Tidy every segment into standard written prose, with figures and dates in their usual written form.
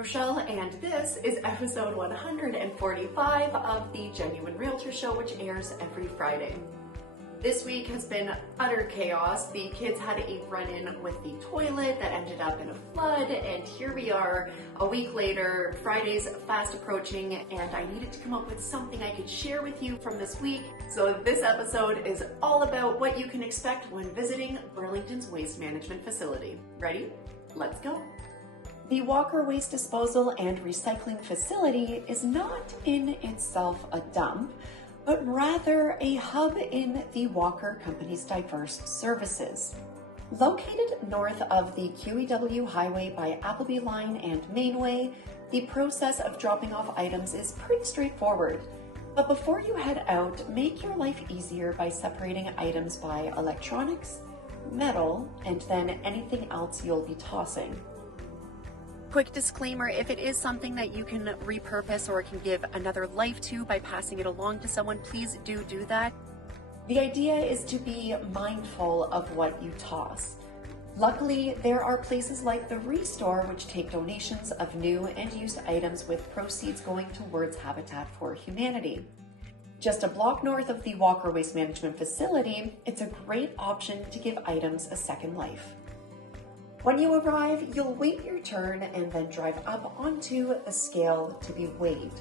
Rochelle, and this is episode 145 of the Genuine Realtor Show, which airs every Friday. This week has been utter chaos. The kids had a run-in with the toilet that ended up in a flood, and here we are a week later. Friday's fast approaching, and I needed to come up with something I could share with you from this week. So this episode is all about what you can expect when visiting Burlington's waste management facility. Ready? Let's go. The Walker Waste Disposal and Recycling Facility is not in itself a dump, but rather a hub in the Walker Company's diverse services. Located north of the QEW Highway by Appleby Line and Mainway, the process of dropping off items is pretty straightforward. But before you head out, make your life easier by separating items by electronics, metal, and then anything else you'll be tossing. Quick disclaimer, if it is something that you can repurpose or can give another life to by passing it along to someone, please do that. The idea is to be mindful of what you toss. Luckily, there are places like the Restore which take donations of new and used items with proceeds going towards Habitat for Humanity. Just a block north of the Walker Waste Management Facility, it's a great option to give items a second life. When you arrive, you'll wait your turn and then drive up onto the scale to be weighed.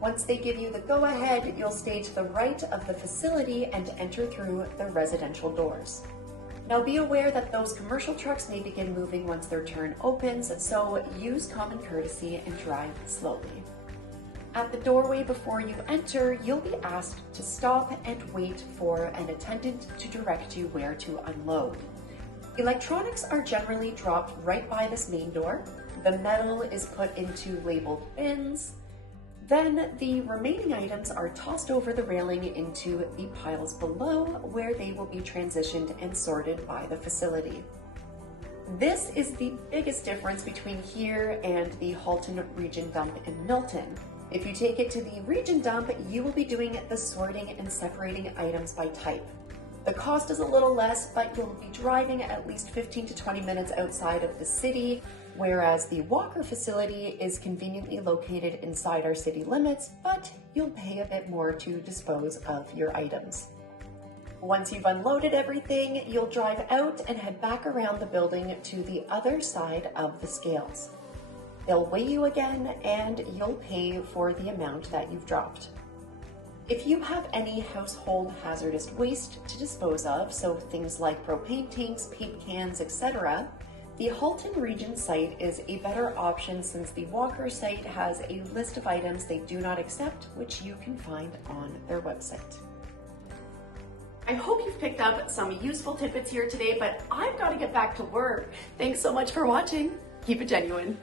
Once they give you the go-ahead, you'll stay to the right of the facility and enter through the residential doors. Now be aware that those commercial trucks may begin moving once their turn opens, so use common courtesy and drive slowly. At the doorway before you enter, you'll be asked to stop and wait for an attendant to direct you where to unload. Electronics are generally dropped right by this main door. The metal is put into labeled bins. Then the remaining items are tossed over the railing into the piles below, where they will be transitioned and sorted by the facility. This is the biggest difference between here and the Halton Region Dump in Milton. If you take it to the Region Dump, you will be doing the sorting and separating items by type. The cost is a little less, but you'll be driving at least 15 to 20 minutes outside of the city, whereas the Walker facility is conveniently located inside our city limits, but you'll pay a bit more to dispose of your items. Once you've unloaded everything, you'll drive out and head back around the building to the other side of the scales. They'll weigh you again, and you'll pay for the amount that you've dropped. If you have any household hazardous waste to dispose of, so things like propane tanks, paint cans, etc., the Halton Region site is a better option since the Walker site has a list of items they do not accept, which you can find on their website. I hope you've picked up some useful tidbits here today, but I've got to get back to work. Thanks so much for watching. Keep it genuine.